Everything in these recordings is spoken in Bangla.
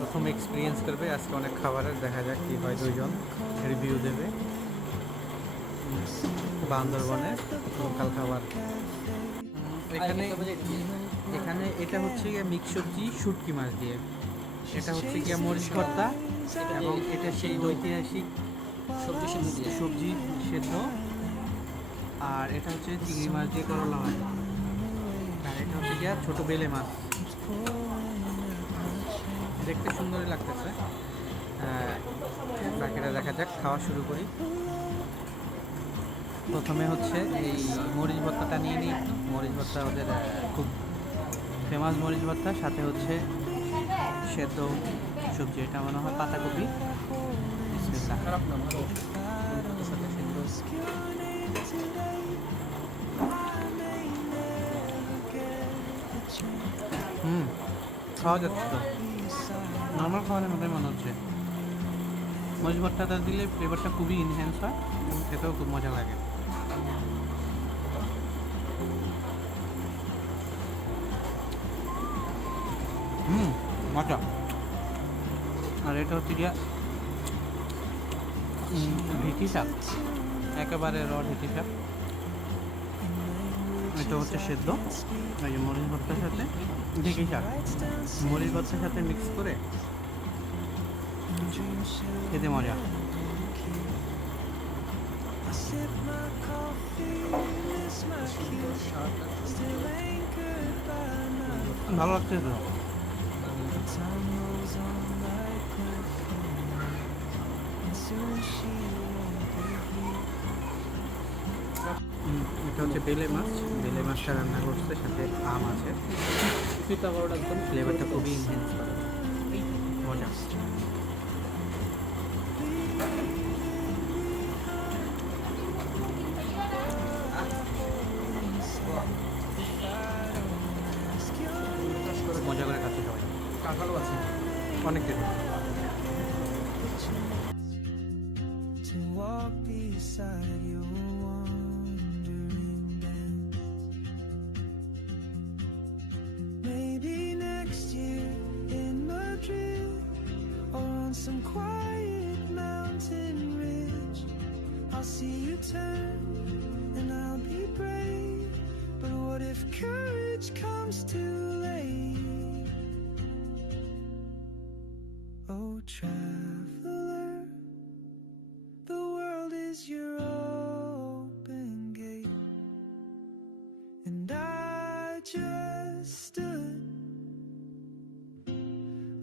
প্রথম এক্সপিরিয়েন্স করবে আজকে অনেক খাবারের, দেখা যাক কি হয়। দুইজন রিভিউ দেবে বান্দরবনের লোকাল খাবার। এখানে এখানে এটা হচ্ছে গিয়ে মিক্স সবজি শুটকি মাছ দিয়ে, এটা হচ্ছে গিয়ে মরিচ ভর্তা, এবং এটা সেই ঐতিহাসিক সবজি সেদ্ধ, আর এটা হচ্ছে চিংড়ি মাছ দিয়ে করলা হয়, আর এটা হচ্ছে গিয়া ছোট বেলে মাছ। দেখতে সুন্দরই লাগতেছে। বাকিটা দেখা যাক, খাওয়া শুরু করি। প্রথমে হচ্ছে এই মরিচ ভর্তাটা নিয়ে নিই। মরিচ ভর্তা ওদের খুব ফেমাস মরিচ ভর্তা, সাথে হচ্ছে সেদ্ধ সবজি, এটা মনে হয় পাতাকপি। বিসমিল্লাহ। সাথে সেদ্ধ। খাওয়া যাচ্ছে তো, নর্মাল খাওয়ানোর মতোই মনে হচ্ছে। মরিচ ভর্তাটা দিলে ফ্লেভারটা খুবই ইনহ্যান্স হয় এবং খেতেও খুব মজা লাগে। মজা। আর এটা হচ্ছে গিয়া ঢেঁকি শাক, একেবারে ঢেঁকি শাক। এটা হচ্ছে সেদ্ধ, এই যে মরিচ ভর্তার সাথে ঢেঁকি শাক মরিচ ভর্তার সাথে মিক্স করে খেতে মজা। ভালো লাগছে তো। এটা হচ্ছে বেলে মাছ, বেলে মাছটা রান্না করছে, সাথে আম আছে। একদম ফ্লেভারটা খুবই ইনহেন্স করে, মজা। মজা করে খাচ্ছে সবাই, কাঁঠালও আছে অনেক কিছু। To walk beside your wandering dance. Maybe next year in Madrid, or on some quiet mountain ridge, I'll see you turn and I'll be brave. But what if courage comes too late? Oh, traveler, the world is your open gate, and I just stood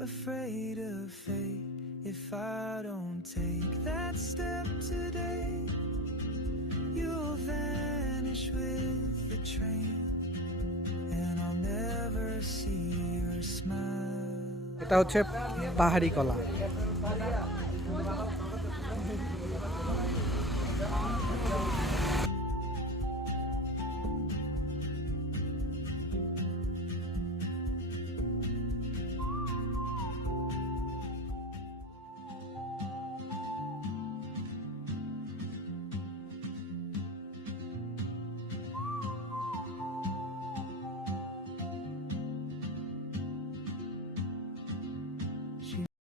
afraid of fate. If I don't take that step today, you'll vanish with the train, and I'll never see your smile. এটা হচ্ছে পাহাড়ি কলা।